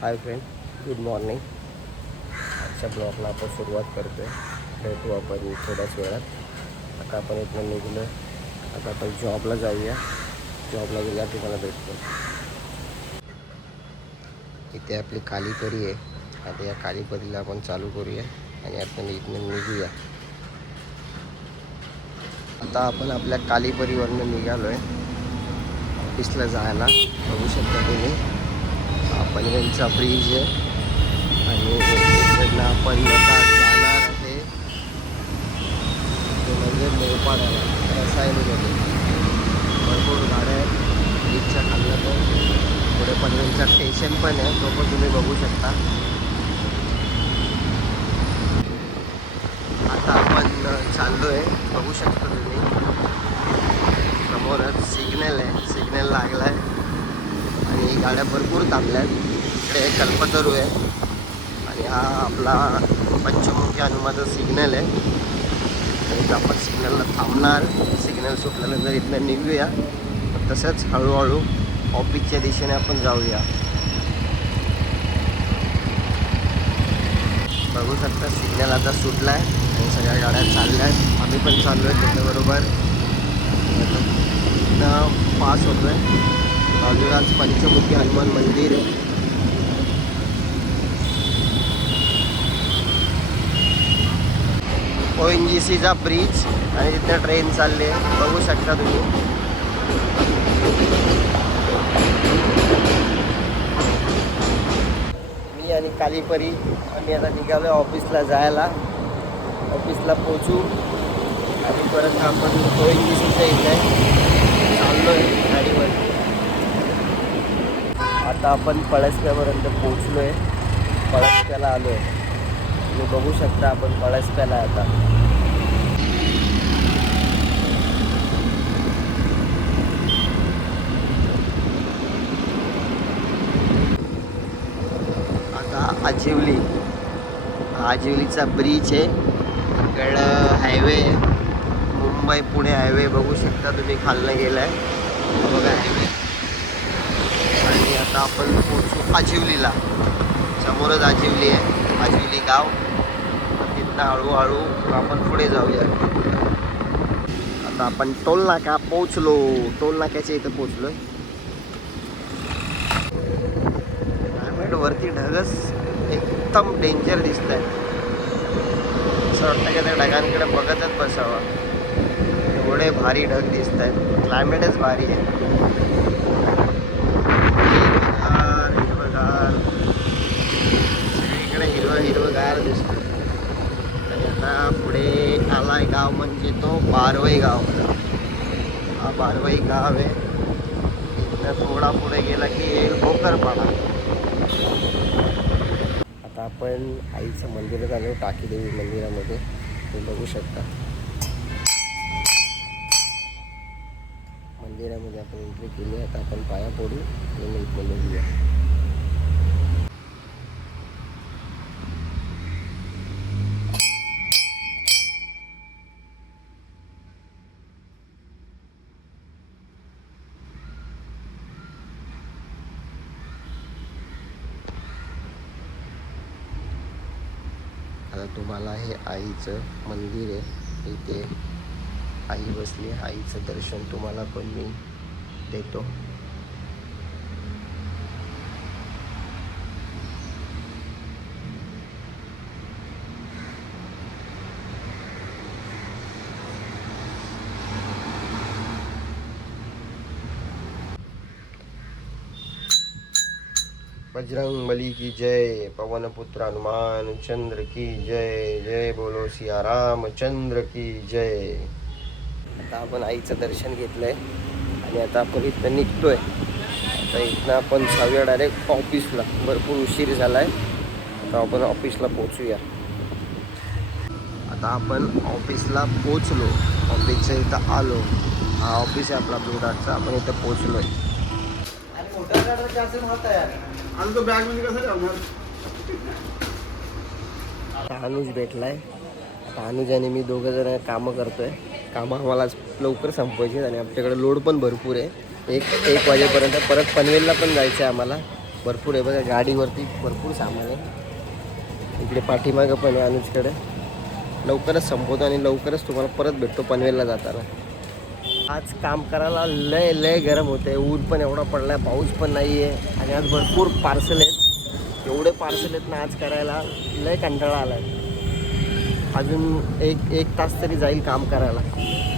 Hi friend good morning आजच्या ब्लॉगला आपण सुरुवात करतो आहे भेटू आपण थोड्याच वेळात. आता आपण इथनं निघलो. आता आपण जॉबला जाऊया. जॉबला गेल्यावर तुम्हाला भेटतो. इथे आपली कालीपरी आहे. आता या कालीपरीला आपण चालू करूया आणि आपण इथनं निघूया. आता आपण आपल्या कालीपरीवरनं निघालो आहे ऑफिसला जायला. बघू शकता तुम्ही. पनवेलचा ब्रिज आहे. आणि इकडनं आपण आता जाणार आहे. ते म्हणजे मोपाड्याला रसायनीमध्ये. भरपूर गाड्या आहेत ब्रिजच्या खाल्लं पण. पुढे पनवेलचा स्टेशन पण आहे तो पण तुम्ही बघू शकता. आता आपण चाललो आहे बघू शकता तुम्ही. समोरच सिग्नल आहे सिग्नल लागला आहे आणि गाड्या भरपूर थांबल्या आहेत. इकडे कल्पतरू आहे. आणि हा आपला पंचमुखी हनुमाचा सिग्नल आहे. आणि आपण सिग्नलला थांबणार. सिग्नल सुटल्यानंतर इथनं निघूया तसंच हळूहळू ऑफिसच्या दिशेने आपण जाऊया. बघू शकता सिग्नल आता सुटला आहे आणि सगळ्या गाड्या चालल्या आहेत. आम्ही पण चाललो आहे त्याच्याबरोबर. इथनं पास होतो आहे बाजूलाच पंचमुखी हनुमान मंदिर. आहे ओ एन जी सीचा ब्रिज आणि तिथं ट्रेन चालली आहे. बघू शकता तुम्ही. मी आणि कालीपरी आम्ही आता निघालो ऑफिसला जायला. ऑफिसला पोचू आणि परत आपण ओ एन जी सीच्या इथे चाललो आहे आता आपण पळसप्यापर्यंत पोचलो आहे पळसप्याला आलो आहे तुम्ही बघू शकता आपण पळसप्याला आता. आता आजिवली. आजिवलीचा ब्रिज आहे. इकडं हायवे मुंबई पुणे हायवे बघू शकता तुम्ही खालनं गेलाय. आहे बघा आता आपण पोचू आजिवलीला. समोरच आजिवली आहे आजिवली गाव. तिथनं हळूहळू आपण पुढे जाऊया. आता आपण टोल नाका पोचलो टोल नाक्याच्या इथं पोचलो वरती ढगच एकदम डेंजर दिसत आहे असं वाटतं की त्या ढगांकडे बघतच बसावं. एवढे भारी ढग दिसत आहेत क्लायमेटच भारी आहे हिरवगार हिरवगार सगळीकडे हिरवं हिरवगार दिसतं आणि आता पुढे आलाय गाव म्हणजे तो बारवई गाव हा बारवई गाव आहे इथनं थोडा पुढे गेला की येईल भोकरपाडा आता आपण आईचं मंदिर आलो टाकीदेवी मंदिरामध्ये. हे बघू शकता. मंदिरामध्ये आपण एंट्री केली आता आपण पाया पडू आणि मग निघूया आता तुम्हाला हे आईचं मंदिर आहे? इथे आई बसली आईचं दर्शन तुम्हाला पण मी देतो. बजरंग बली की जय पवन पुत्र हनुमान चंद्र की जय जय बोलो सिया राम चंद्र की जय। आता आपण आईचं दर्शन घेतलंय आणि आता आपण इथं निघतोय. आता इथनं आपण जाऊया डायरेक्ट ऑफिसला भरपूर उशीर झालाय. आता आपण ऑफिसला पोचूया आता आपण ऑफिसला पोचलो ऑफिसच्या इथं आलो. हा ऑफिस आहे आपला प्रोडक्टचा आपण इथं आणि तो बॅगमध्ये कसं ठेवणार आता अनुज भेटलाय. आता अनुज आणि मी दोघं जण कामं करतोय. कामं आम्हाला आज लवकर संपवायची आहेत आणि आमच्याकडे लोड पण भरपूर आहे. एक एक वाजेपर्यंत परत पनवेलला पण जायचं आहे आम्हाला. भरपूर आहे बघा गाडीवरती भरपूर सामान आहे. इकडे पाठीमागं पण आहे अनुजकडे. लवकरच संपवतो आणि लवकरच तुम्हाला परत भेटतो पनवेलला जाताना. आज काम करायला लय लय गरम होते ऊन पण एवढा पडलाय पाऊस पण नाही आहे आणि आज भरपूर पार्सल आहेत. एवढे पार्सल आहेत ना आज करायला लय कंटाळा आलाय. अजून एक एक तास तरी जाईल काम करायला.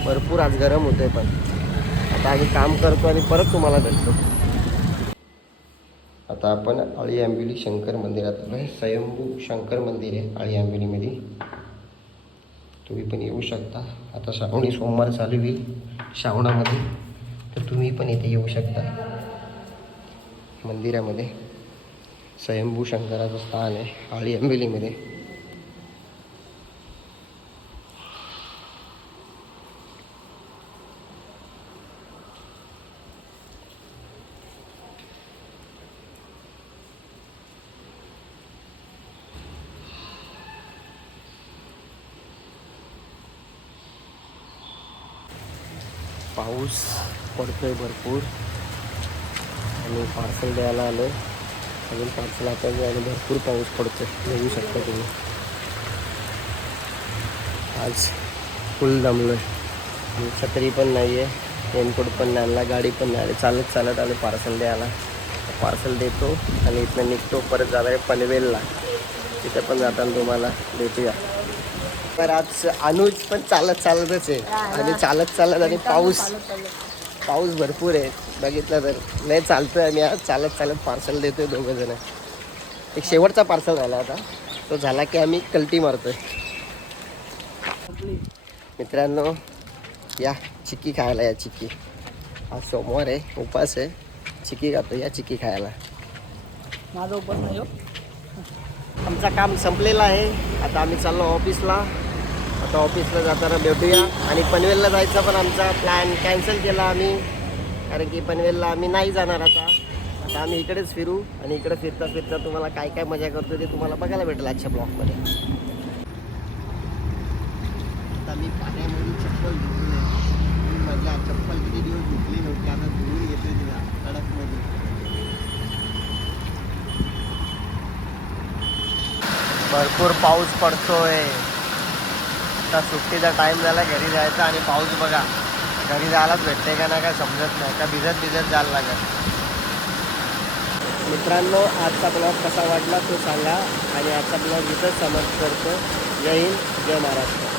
भरपूर आज गरम होते पण. आता आम्ही काम करतो आणि परत तुम्हाला भेटतो. आता आपण आळी आंबिली शंकर मंदिरात आहे स्वयंभू शंकर मंदिर आहे आळी आंबिलीमध्ये तुम्ही पण येऊ शकता. आता श्रावणी सोमवार चालू होईल श्रावणामध्ये. तर तुम्ही पण इथे येऊ शकता. मंदिरामध्ये. स्वयंभू शंकराचं स्थान आहे. आळी आंबेलीमध्ये पाऊस पडतोय भरपूर. आणि पार्सल द्यायला आलो अजून पार्सल आता आणि भरपूर पाऊस पडतोय. बघू शकता तुम्ही. आज फुल दमलो आहे छत्री पण नाही आहे रेनकोट पण नाही आणला गाडी पण नाही आली. चालत चालत आले पार्सल द्यायला. पार्सल देतो आणि इथनं निघतो परत जाणार आहे पनवेलला. तिथं पण जाताना तुम्हाला भेटूया. तर आज अनुज पण चालत चालतच आहे. आणि चालत चालत आणि पाऊस पाऊस भरपूर आहे. बघितलं तर नाही चालतोय आम्ही आज चालत चालत पार्सल देतोय दोघं जण. एक शेवटचा पार्सल झाला आता. तो झाला की आम्ही कल्टी मारतोय. मित्रांनो या चिक्की खायला या चिक्की. आज सोमवार आहे उपास आहे. चिक्की खातो या चिक्की खायला. माझा उपास नाही हो. आमचं काम संपलेलं आहे. आता आम्ही चाललो ऑफिसला आता ऑफिसला जाताना भेटूया. आणि पनवेलला जायचा पण आमचा प्लॅन कॅन्सल केला आम्ही. कारण की पनवेलला आम्ही नाही जाणार आता. आता आम्ही इकडेच फिरू आणि इकडे फिरता फिरता तुम्हाला काय काय मजा करतो ते तुम्हाला बघायला भेटेल आजच्या ब्लॉगमध्ये आता मी पाण्यामध्ये चप्पल धुतली मी म्हटलं चप्पल किती दिवस धुतली नव्हती? आता धुवून घेतली तिला कडकमध्ये. भरपूर पाऊस पडतोय. आता सुट्टीचा टाईम झाला घरी जायचा आणि पाऊस बघा. घरी जायलाच भेटते का ना काय समजत नाही. का भिजत भिजत जायला लागत मित्रांनो आजचा ब्लॉग कसा वाटला तो सांगा. आणि आजचा ब्लॉग इथंच समज करतो. जय हिंद जय महाराष्ट्र.